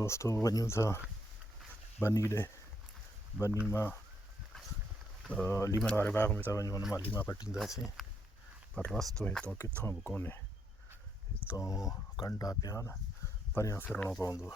दोस्तों वञूं था बनी ॾे। बनी मां लीमन वारे बाग में था वञूं, हुन मां लीमा पटींदासीं, पर रस्तो हितां किथां बि कोन्हे। हितां कंडा पिया आहिनि, परियां फिरणो पवंदो।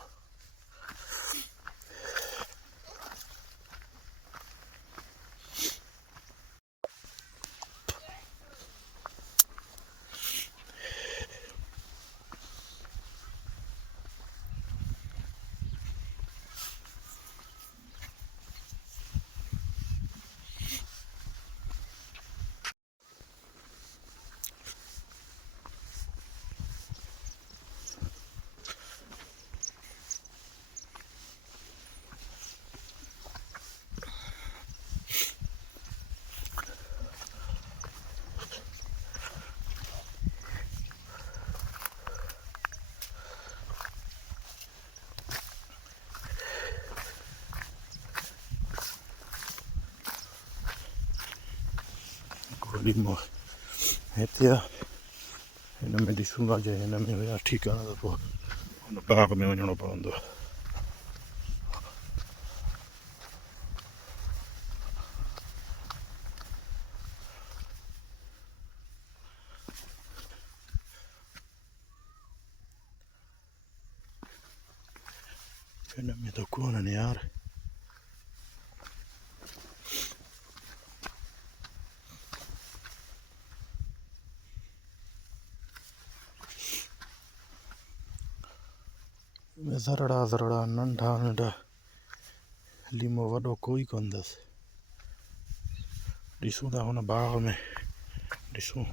लीमो हिते आहे, हिन में ॾिसूं था, जे हिन में हुया ठीकु आहे, त पोइ हुन बाग में वञिणो पवंदो। हिन में त कोन्हनि यार। ज़रड़ा ज़रड़ा नंढा नंढा लीमो, वॾो कोई कोन अथसि। ॾिसूं था हुन बाग में, ॾिसूं।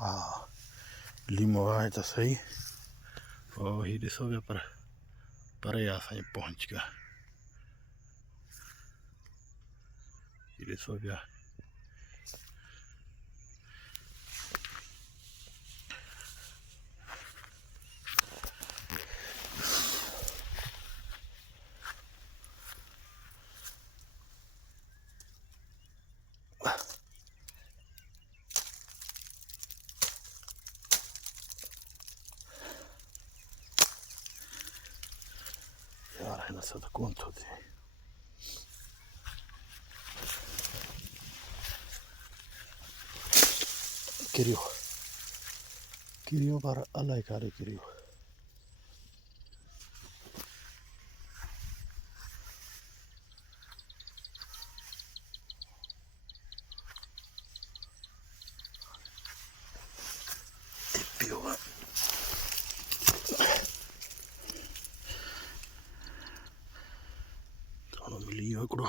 हाँ, लीमो आहे त सही। ओ ही ॾिसो पिया, पर परे आहे असांजे पहुच खां। ही ॾिसो पिया, यार हिन सां त कोन थो थिए। किरियो किरियो, पर अलाए काॾे किरियो। मिली वियो हिकिड़ो।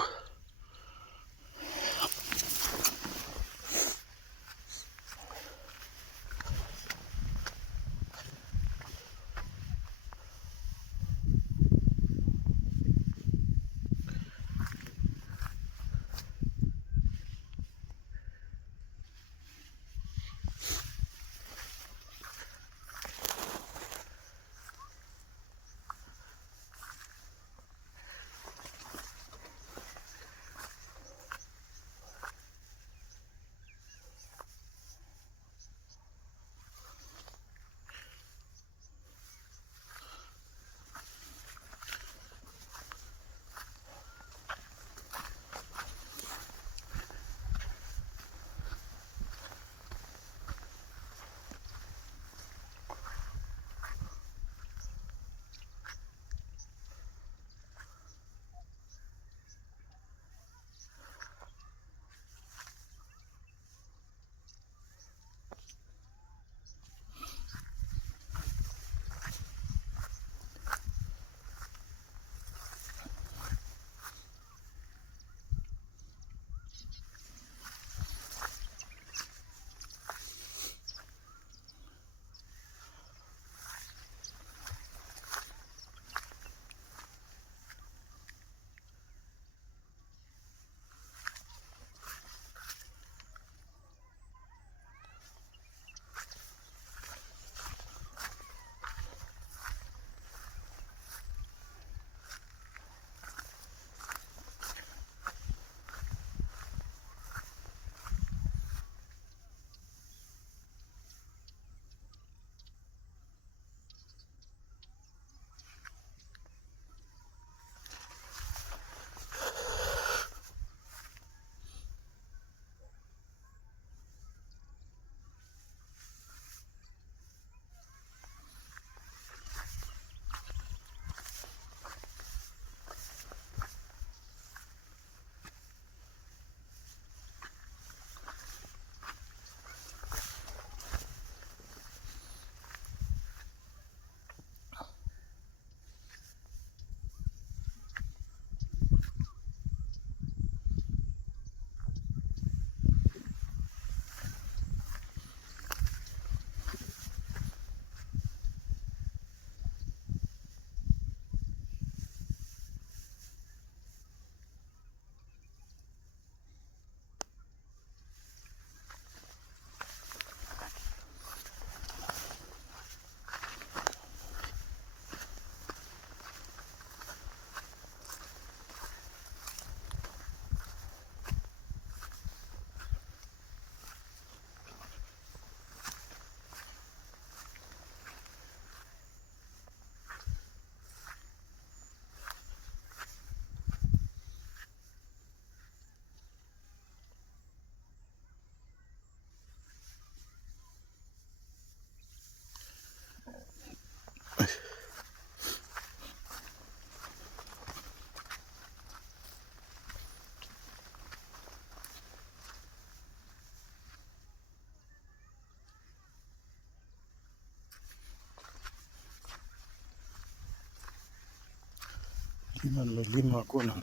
हिननि में लीमा कोन्हनि,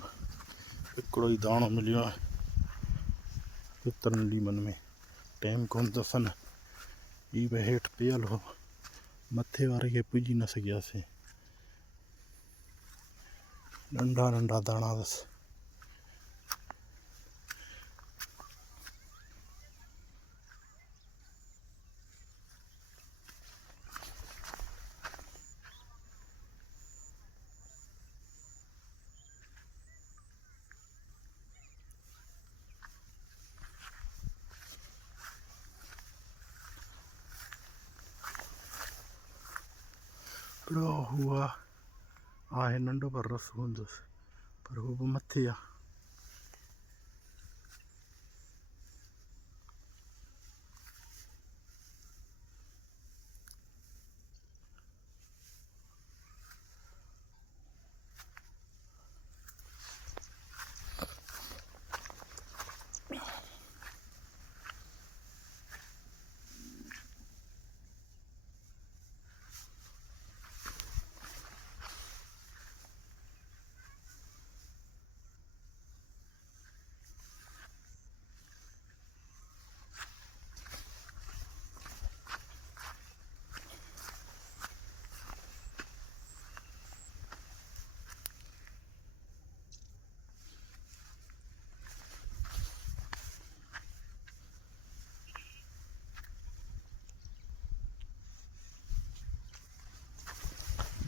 हिकिड़ो ई दाणो मिलियो आहे एतिरनि लीमनि में। टाइम कोन अथसि, ही बि हेठि पियल हो, मथे वारे खे पुॼी न सघियासीं। नंढा नंढा दाणा अथसि। हिकिड़ो हुआ आहे नंढो पर रस हूंदुसि, पर हू बि मथे आहे।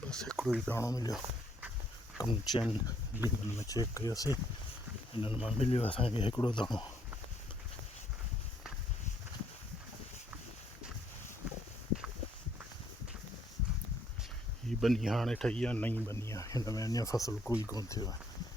बस हिकिड़ो ई दाणो मिलियो। कम चइनि लीमनि में चेक कयोसीं, हिननि मां मिलियो असांखे हिकिड़ो दाणो। ही बनी हाणे ठही आहे, नई बनी आहे, हिन में अञा फसल कोई कोन थियो आहे।